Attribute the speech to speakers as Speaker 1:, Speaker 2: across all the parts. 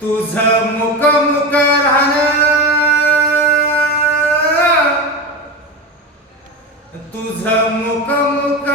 Speaker 1: तुझ मुक मुक राहण तुझ मुक मुक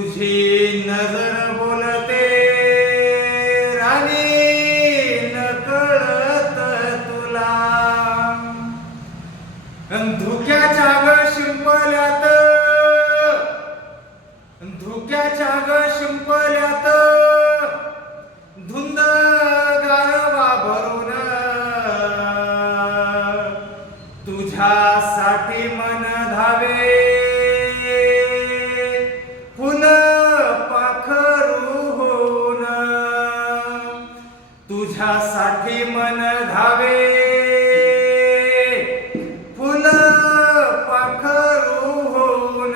Speaker 1: तुझी नजर बोलते. राणी नकळत तुला. धुक्याच्या ग शिंपल्यात. धुक्याच्या ग शिंपल्यात. धुंद गारवा भरून. तुझ्यासाठी मन धावे. तुझ्यासाठी मन धावे. फुल पाखरू होऊन.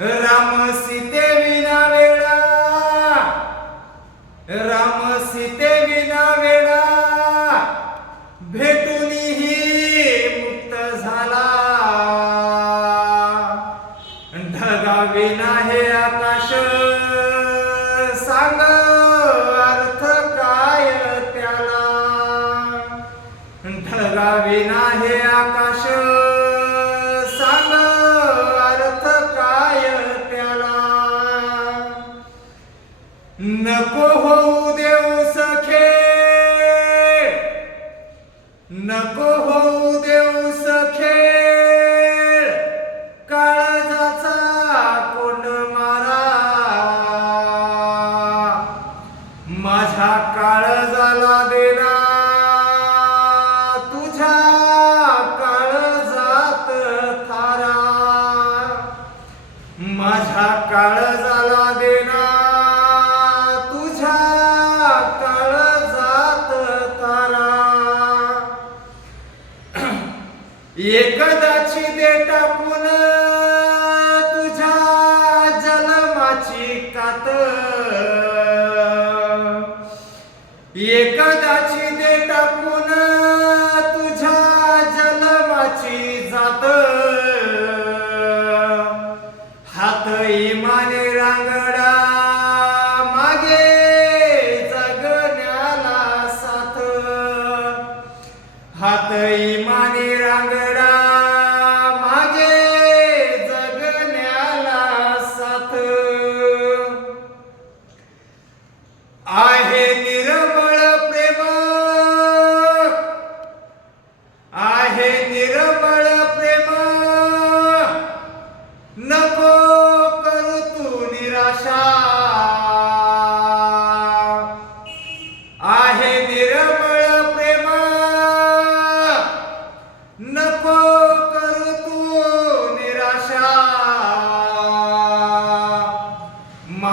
Speaker 1: राम सीते विना वेळा. राम सीते विना वेळा. भेटूनही मुक्त झाला. ढगा विना हे विना हे आकाश. सांग अर्थ काय त्याला. नको होऊ देऊ सखे. नको होऊ देऊ सखे. काळजाचा कोण मारा. माझा काळजाला देना. माझ्या काळजाला देना तुझ्या काळजात तारा. एकदाची दे टाकून तुझ्या जन्माची कात. एक हात इमाने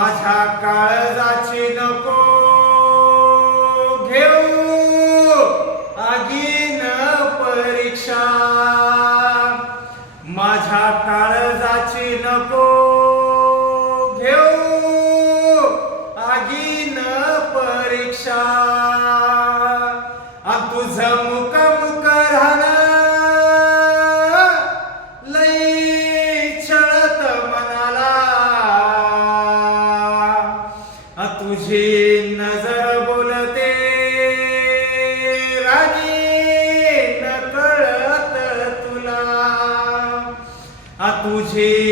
Speaker 1: माझ्या काळजाची नको घेऊ. आगीन परीक्षा. माझ्या काळजाची नको घेऊ. आगीन परीक्षा. आ तुझं तुझी नजर बोलते. राजी न कळत तुला. आ तुझी